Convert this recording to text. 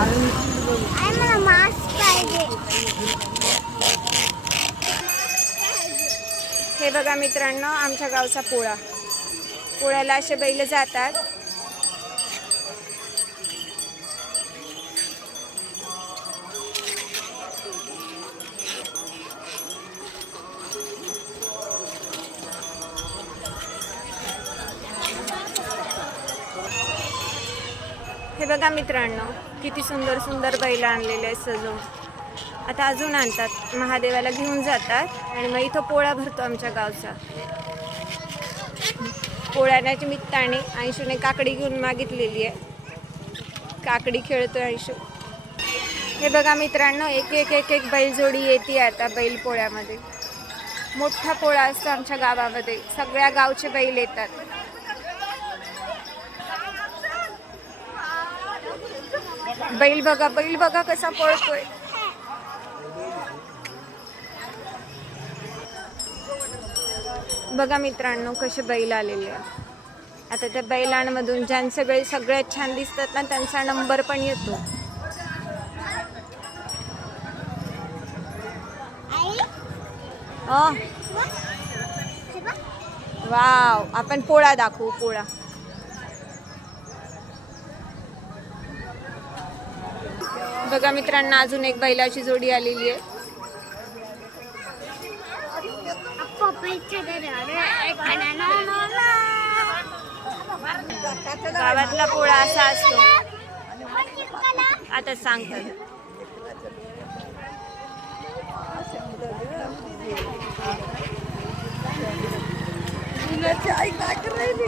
मला मास्क पाहिजे. हे बघा मित्रांनो, आमच्या गावचा पोळा. पोळ्याला असे बैल जातात. हे बघा मित्रांनो, किती सुंदर सुंदर बैल आणलेले आहेत सजवून. आता अजून आणतात, महादेवाला घेऊन जातात आणि मग इथं पोळा भरतो आमच्या गावचा. पोळ्याच्या निमित्ताने आयशूने काकडी घेऊन मागितलेली आहे. काकडी खेळतोय आयशू. हे बघा मित्रांनो, एक एक एक एक बैलजोडी येते आता बैल पोळ्यामध्ये. मोठा पोळा असतो आमच्या गावामध्ये, सगळ्या गावचे बैल येतात. बैल बघा कसा पळतोय. बघा मित्रांनो, कसे बैल आलेले आहे. आता त्या बैलांमधून ज्यांचे बैल सगळ्यात छान दिसतात ना, त्यांचा नंबर पण येतो. वाव, आपण पोळा दाखवू. पोळा बघा मित्रांनो, अजून एक बैलाची जोडी आलेली आहे. गावातला पोळा असा असतो. आता सांगतात. आई काय करायली?